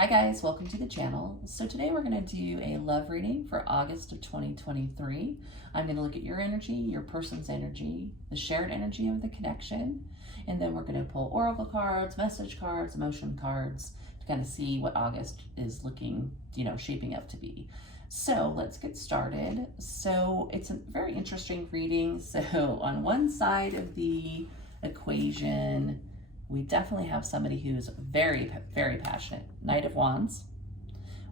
Hi guys, welcome to the channel. So today we're going to do a love reading for August of 2023. I'm going to look at your energy, your person's energy, the shared energy of the connection, and then we're going to pull oracle cards, message cards, emotion cards to kind of see what August is looking, shaping up to be. So let's get started. So it's a very interesting reading. So on one side of the equation, we definitely have somebody who's very, very passionate. Knight of Wands,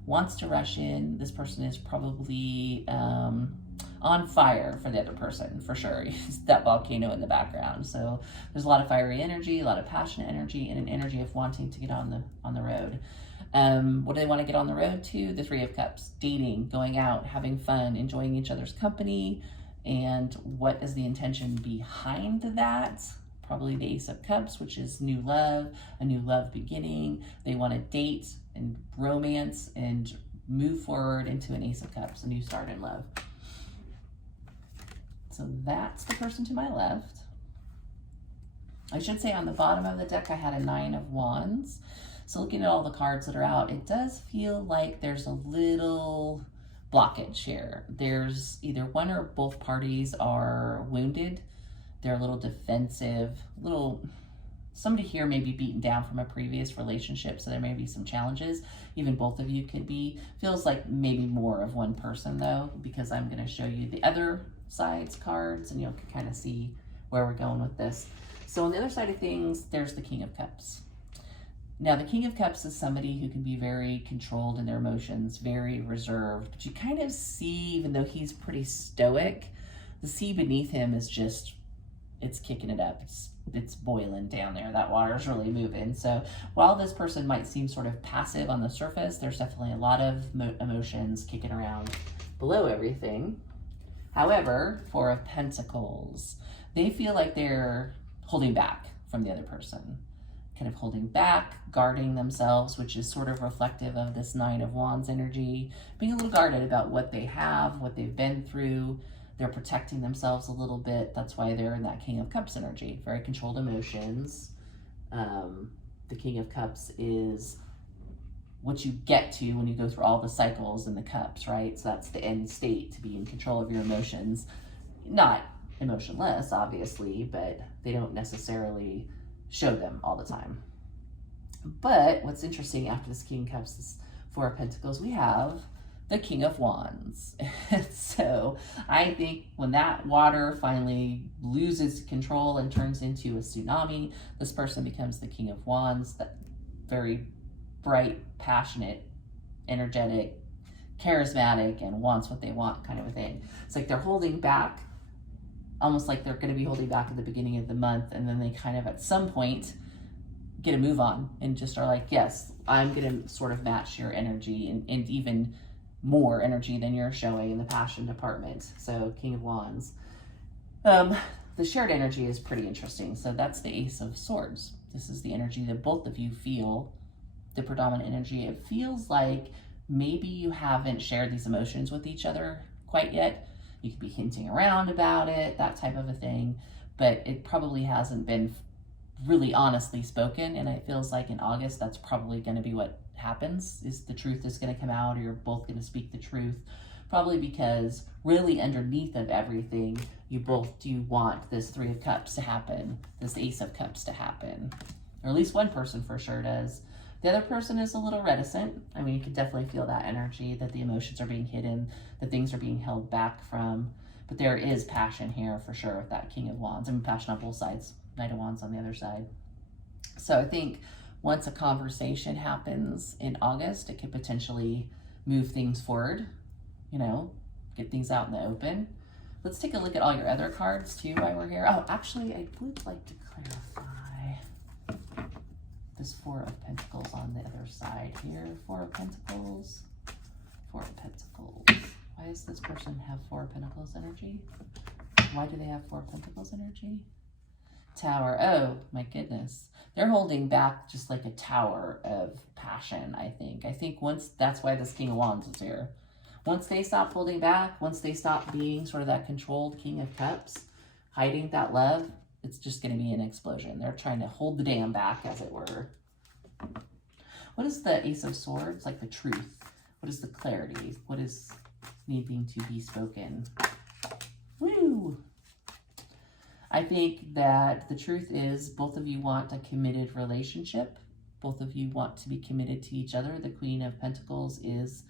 wants to rush in. This person is probably on fire for the other person, for sure. That volcano in the background. So there's a lot of fiery energy, a lot of passionate energy, and an energy of wanting to get on the road. What do they want to get on the road to? The Three of Cups, dating, going out, having fun, enjoying each other's company. And what is the intention behind that? Probably the Ace of Cups, which is new love, a new love beginning. They want to date and romance and move forward into an Ace of Cups, a new start in love. So that's the person to my left. I should say on the bottom of the deck, I had a Nine of Wands. So looking at all the cards that are out, it does feel like there's a little blockage here. There's either one or both parties are wounded. They're a little defensive, somebody here may be beaten down from a previous relationship, so there may be some challenges. Even both of you could be. Feels like maybe more of one person though, because I'm going to show you the other side's cards and you'll kind of see where we're going with this. So on the other side of things, there's the King of Cups. Now the King of Cups is somebody who can be very controlled in their emotions, very reserved, but you kind of see, even though he's pretty stoic, the sea beneath him is just, it's kicking it up. It's boiling down there. That water's really moving. So while this person might seem sort of passive on the surface, there's definitely a lot of emotions kicking around below everything. However, Four of Pentacles, they feel like they're holding back from the other person, kind of holding back, guarding themselves, which is sort of reflective of this Nine of Wands energy, being a little guarded about what they have, what they've been through. They're protecting themselves a little bit. That's why they're in that King of Cups energy. Very controlled emotions. The King of Cups is what you get to when you go through all the cycles in the cups, right? So that's the end state, to be in control of your emotions. Not emotionless, obviously, but they don't necessarily show them all the time. But what's interesting after this King of Cups is Four of Pentacles, we have the King of Wands. So I think when that water finally loses control and turns into a tsunami, this person becomes the King of Wands, that very bright, passionate, energetic, charismatic, and wants what they want kind of a thing. It's like they're holding back, almost like they're going to be holding back at the beginning of the month, and then they kind of at some point get a move on and just are like, yes, I'm going to sort of match your energy and even more energy than you're showing in the passion department. So King of Wands. The shared energy is pretty interesting. So that's the Ace of Swords. This is the energy that both of you feel, the predominant energy. It feels like maybe you haven't shared these emotions with each other quite yet. You could be hinting around about it, that type of a thing, but it probably hasn't been really honestly spoken. And it feels like in August, that's probably going to be what happens, is the truth is going to come out, or you're both going to speak the truth, probably because really underneath of everything, you both do want this Three of Cups to happen, this Ace of Cups to happen, or at least one person for sure does. The other person is a little reticent. I mean, you can definitely feel that energy, that the emotions are being hidden, that things are being held back from, but there is passion here for sure with that King of Wands. I mean, passion on both sides, Knight of Wands on the other side. So I think once a conversation happens in August, it could potentially move things forward, get things out in the open. Let's take a look at all your other cards too while we're here. Oh, actually, I would like to clarify this Four of Pentacles on the other side here. Four of Pentacles, Four of Pentacles. Why does this person have Four of Pentacles energy? Why do they have Four of Pentacles energy? Tower. Oh my goodness, they're holding back just like a tower of passion. I think once, that's why this King of Wands is here. Once they stop holding back, once they stop being sort of that controlled King of Cups, hiding that love, it's just going to be an explosion. They're trying to hold the dam back, as it were. What is the Ace of Swords? Like the truth. What is the clarity? What is needing to be spoken? Woo! I think that the truth is both of you want a committed relationship. Both of you want to be committed to each other. The Queen of Pentacles is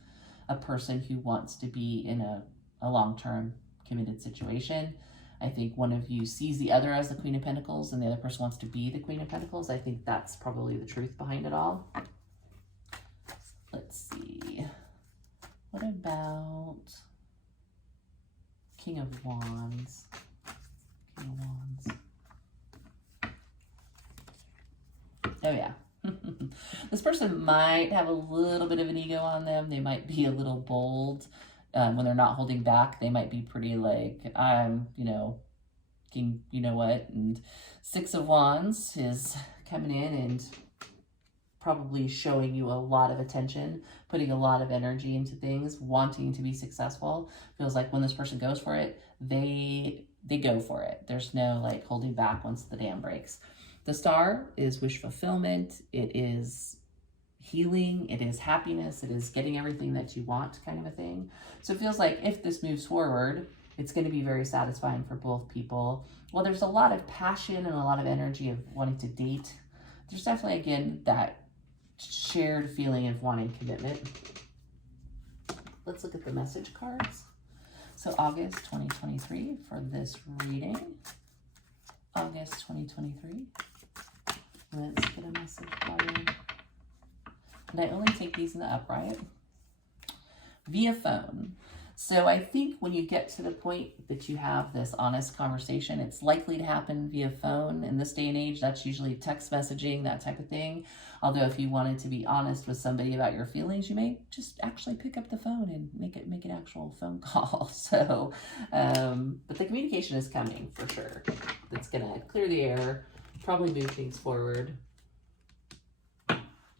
a person who wants to be in a long-term committed situation. I think one of you sees the other as the Queen of Pentacles and the other person wants to be the Queen of Pentacles. I think that's probably the truth behind it all. Let's see. What about King of Wands? King of Wands. Oh yeah. This person might have a little bit of an ego on them. They might be a little bold. When they're not holding back, they might be pretty like, I'm, you know, king, you know what? And Six of Wands is coming in and probably showing you a lot of attention, putting a lot of energy into things, wanting to be successful. Feels like when this person goes for it, they go for it. There's no like holding back once the dam breaks. The Star is wish fulfillment. It is healing. It is happiness. It is getting everything that you want, kind of a thing. So it feels like if this moves forward, it's going to be very satisfying for both people. Well, there's a lot of passion and a lot of energy of wanting to date. There's definitely, again, that shared feeling of wanting commitment. Let's look at the message cards. So August 2023 for this reading. August 2023. Let's get a message card. And I only take these in the upright. Via phone. So I think when you get to the point that you have this honest conversation, it's likely to happen via phone. In this day and age, that's usually text messaging, that type of thing. Although if you wanted to be honest with somebody about your feelings, you may just actually pick up the phone and make an actual phone call. So, but the communication is coming for sure. That's gonna clear the air, probably move things forward.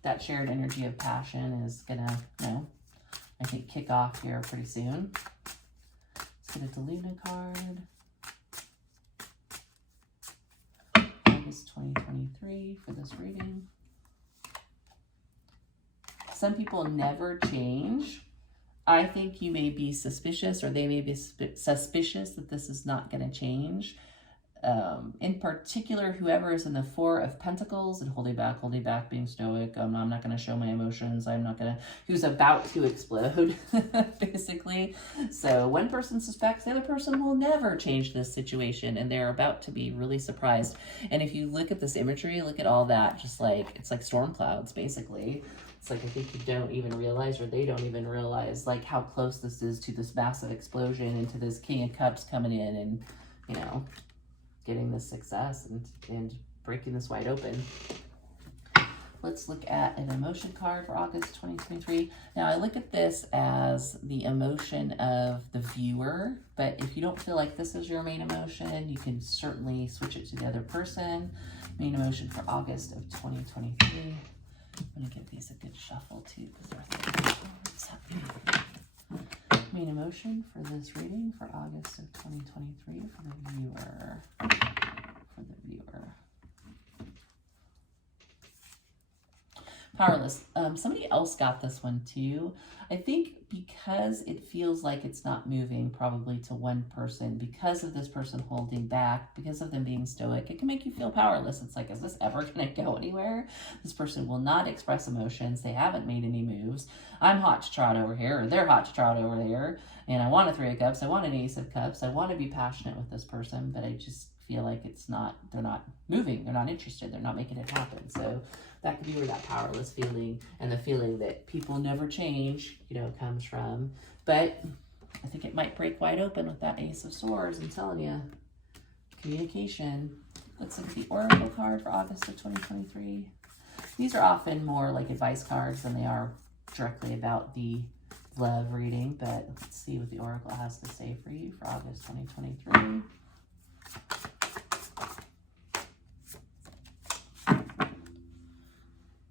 That shared energy of passion is gonna, you know, I think kick off here pretty soon. Let's get a Luna card. August 2023 for this reading. Some people never change. I think you may be suspicious, or they may be suspicious that this is not going to change. In particular, whoever is in the Four of Pentacles and holding back, being stoic. I'm not going to show my emotions. Who's about to explode, basically. So one person suspects the other person will never change this situation, and they're about to be really surprised. And if you look at this imagery, look at all that, just like, it's like storm clouds, basically. It's like, I think you don't even realize, or they don't even realize, like, how close this is to this massive explosion and to this King of Cups coming in and, you know, getting this success and breaking this wide open. Let's look at an emotion card for August 2023. Now, I look at this as the emotion of the viewer, but if you don't feel like this is your main emotion, you can certainly switch it to the other person. Main emotion for August of 2023. I'm going to give these a good shuffle too, because they're main emotion for this reading for August of 2023 for the viewer. Powerless. Somebody else got this one too. I think because it feels like it's not moving probably to one person, because of this person holding back, because of them being stoic, it can make you feel powerless. It's like, is this ever going to go anywhere? This person will not express emotions. They haven't made any moves. I'm hot to trot over here, or they're hot to trot over there, and I want a Three of Cups. I want an Ace of Cups. I want to be passionate with this person, but I just feel like they're not moving. They're not interested. They're not making it happen. So that could be where that powerless feeling and the feeling that people never change, you know, comes from. But I think it might break wide open with that Ace of Swords. I'm telling you, communication. Let's look at the Oracle card for August of 2023. These are often more like advice cards than they are directly about the love reading, but let's see what the Oracle has to say for you for August 2023.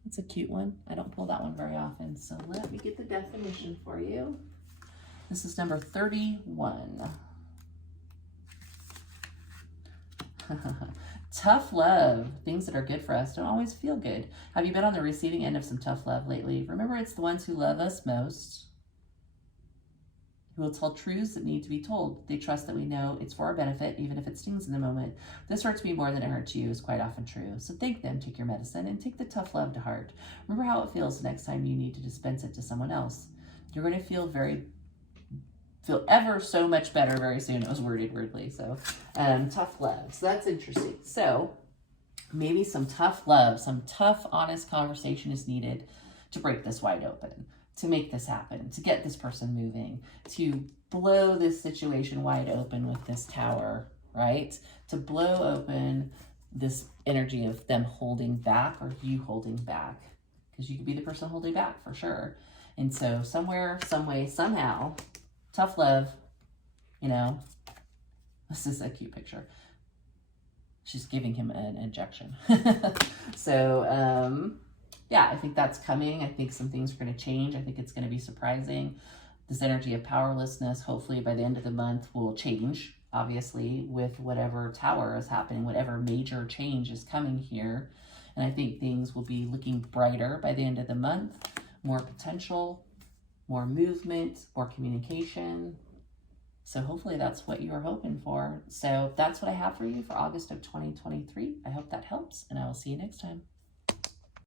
It's a cute one. I don't pull that one very often, so let me get the definition for you. This is number 31. Tough love, things that are good for us don't always feel good. Have you been on the receiving end of some tough love lately? Remember, it's the ones who love us most who will tell truths that need to be told. They trust that we know it's for our benefit, even if it stings in the moment. This hurts me more than it hurts you is quite often true. So thank them, take your medicine, and take the tough love to heart. Remember how it feels the next time you need to dispense it to someone else. You're going to feel ever so much better very soon. It was worded weirdly. So tough love. So that's interesting. So maybe some tough love, some tough, honest conversation is needed to break this wide open, to make this happen, to get this person moving, to blow this situation wide open with this Tower, right? To blow open this energy of them holding back or you holding back, because you could be the person holding back for sure. And so somewhere, some way, somehow, tough love, you know, this is a cute picture. She's giving him an injection. So, yeah, I think that's coming. I think some things are going to change. I think it's going to be surprising. This energy of powerlessness, hopefully by the end of the month, will change, obviously, with whatever Tower is happening, whatever major change is coming here. And I think things will be looking brighter by the end of the month. More potential, more movement, more communication. So hopefully that's what you were hoping for. So that's what I have for you for August of 2023. I hope that helps, and I will see you next time.